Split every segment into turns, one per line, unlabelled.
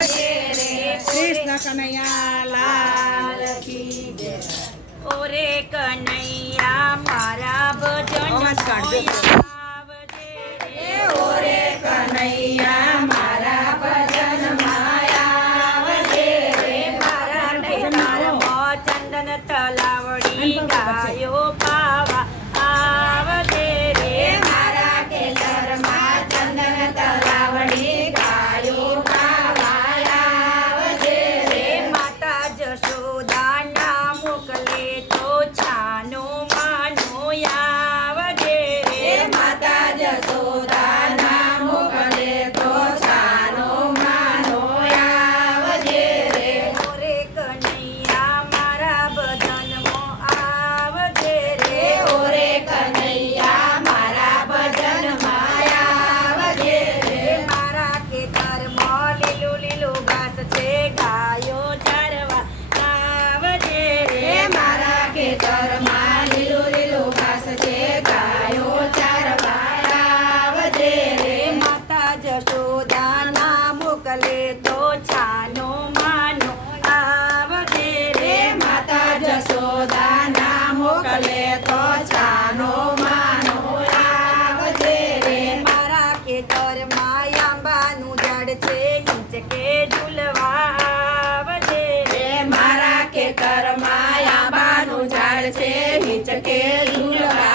કૃષ્ણ કનૈયા લાલ કી જય
ઓરે કનૈયા મારા ભજન
ઓરે કનૈયા
મોકલે તો છાનો માનો આવજે રે
માતા જશોદાના મોકલે તો છાનો માનો આવજે રે.
મારા ખેતરમાં આંબાનું ઝાડ છે હિંચકે ઝૂલવા આવજે રે.
મારા ખેતરમાં આંબાનું ઝાડ છે હિંચકે ઝૂલવાયાવજે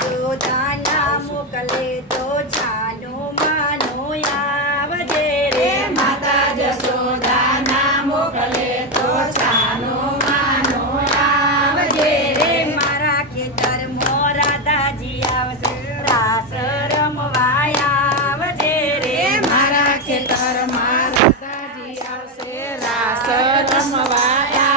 તો ચાના મોકલે તો છાનો માનો આવજે
રે. માતા જશોદાના મોકલે તો છાનો માનો આવજે રે.
મારા ખેતર મોરા દાજી આવશે રાસ રમવા આવજે
રે. મારા
ખેતર
મારા દાજી આવશે રાસ રમવા